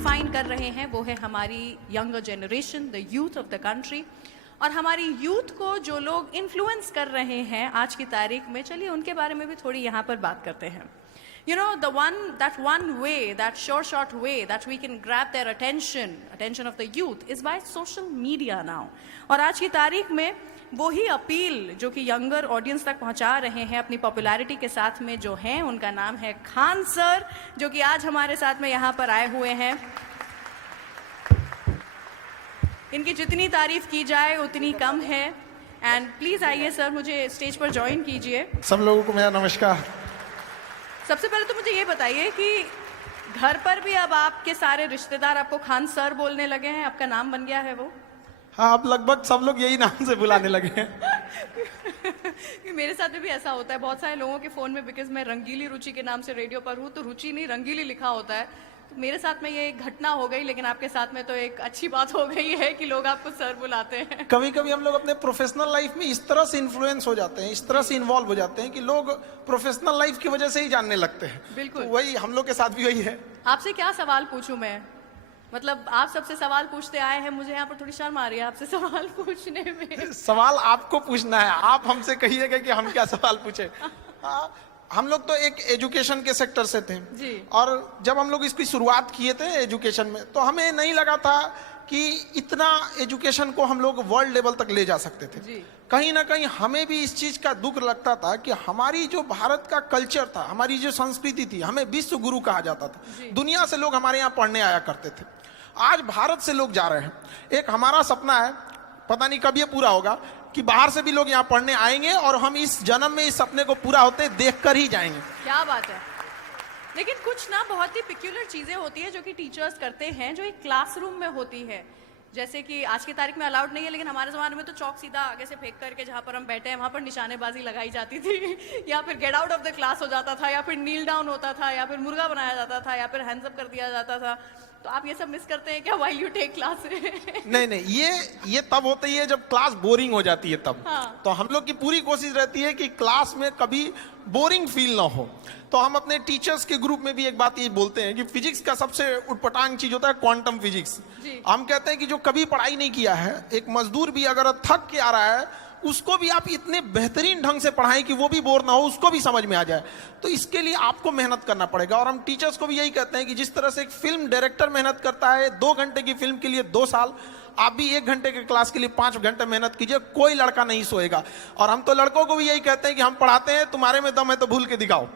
Define कर रहे हैं वो है हमारी younger generation, the youth of the country. और हमारी यूथ को जो लोग इन्फ्लुएंस कर रहे हैं आज की तारीख में, चलिए उनके बारे में भी थोड़ी यहाँ पर बात करते हैं। You know, that one way, that short way that we can grab their attention of the youth is by social media now. और आज की तारीख में वही अपील जो कि यंगर ऑडियंस तक पहुंचा रहे हैं अपनी पॉपुलैरिटी के साथ में जो हैं, उनका नाम है खान सर, जो कि आज हमारे साथ में यहाँ पर आए हुए हैं। इनकी जितनी तारीफ की जाए उतनी कम है। एंड प्लीज आइए सर, मुझे स्टेज पर ज्वाइन कीजिए। सब लोगों को मेरा नमस्कार। सबसे पहले तो मुझे ये बताइए कि घर पर भी अब आपके सारे रिश्तेदार आपको खान सर बोलने लगे हैं, आपका नाम बन गया है वो? हाँ, अब लगभग सब लोग यही नाम से बुलाने लगे हैं। मेरे साथ में भी ऐसा होता है, बहुत सारे लोगों के फोन में, बिकॉज मैं रंगीली रुचि के नाम से रेडियो पर हूँ, तो रुचि नहीं रंगीली लिखा होता है। तो मेरे साथ में ये एक घटना हो गई, लेकिन आपके साथ में तो एक अच्छी बात हो गई है कि लोग आपको सर बुलाते हैं। कभी कभी हम लोग अपने प्रोफेशनल लाइफ में इस तरह से इन्फ्लुएंस हो जाते हैं, इस तरह से इन्वॉल्व हो जाते हैं कि लोग प्रोफेशनल लाइफ की वजह से ही जानने लगते हैं। बिल्कुल, तो वही हम लोग के साथ भी वही है। आपसे क्या सवाल पूछूं मैं? मतलब आप सबसे सवाल पूछते आए हैं, मुझे यहाँ पर थोड़ी शर्म आ रही है आपसे सवाल पूछने में। सवाल आपको पूछना है, आप हमसे कहिएगा कि हम क्या सवाल पूछे। हम लोग तो एक एजुकेशन के सेक्टर से थे जी। और जब हम लोग इसकी शुरुआत किए थे एजुकेशन में, तो हमें नहीं लगा था कि इतना एजुकेशन को हम लोग वर्ल्ड लेवल तक ले जा सकते थे जी। कहीं ना कहीं हमें भी इस चीज का दुख लगता था कि हमारी जो भारत का कल्चर था, हमारी जो संस्कृति थी, हमें विश्व गुरु कहा जाता था। दुनिया से लोग हमारे यहाँ पढ़ने आया करते थे, आज भारत से लोग जा रहे हैं। एक हमारा सपना है, पता नहीं कब ये पूरा होगा, कि बाहर से भी लोग यहाँ पढ़ने आएंगे और हम इस जन्म में इस सपने को पूरा होते देखकर ही जाएंगे। क्या बात है। लेकिन कुछ ना बहुत ही पिक्यूलर चीजें होती है जो कि टीचर्स करते हैं, जो एक क्लासरूम में होती है। जैसे कि आज की तारीख में अलाउड नहीं है, लेकिन हमारे ज़माने में तो चौक सीधा आगे से फेंक करके जहाँ पर हम बैठे हैं वहाँ पर निशानेबाजी लगाई जाती थी, या फिर get out of the class हो जाता था, या फिर नील डाउन होता था, या फिर मुर्गा बनाया जाता था, या फिर हैंड्स अप कर दिया जाता था। तो आप ये सब मिस करते हैं क्या व्हाइल यू टेक क्लास? नहीं, ये तब होती है जब क्लास बोरिंग हो जाती है तब। हाँ। तो हम लोग की पूरी कोशिश रहती है कि क्लास में कभी बोरिंग फील ना हो। तो हम अपने टीचर्स के ग्रुप में भी एक बात ये बोलते हैं कि फिजिक्स का सबसे उटपटांग चीज होता है क्वांटम फिजिक्स। हम कहते हैं कि जो कभी पढ़ाई नहीं किया है, एक मजदूर भी अगर थक के आ रहा है, उसको भी आप इतने बेहतरीन ढंग से पढ़ाएं कि वो भी बोर ना हो, उसको भी समझ में आ जाए। तो इसके लिए आपको मेहनत करना पड़ेगा। और हम टीचर्स को भी यही कहते हैं कि जिस तरह से एक फिल्म डायरेक्टर मेहनत करता है 2 घंटे की फिल्म के लिए 2 साल, आप भी 1 घंटे के क्लास के लिए 5 घंटे मेहनत कीजिए, कोई लड़का नहीं सोएगा। और हम तो लड़कों को भी यही कहते हैं कि हम पढ़ाते हैं, तुम्हारे में दम है तो भूल के दिखाओ।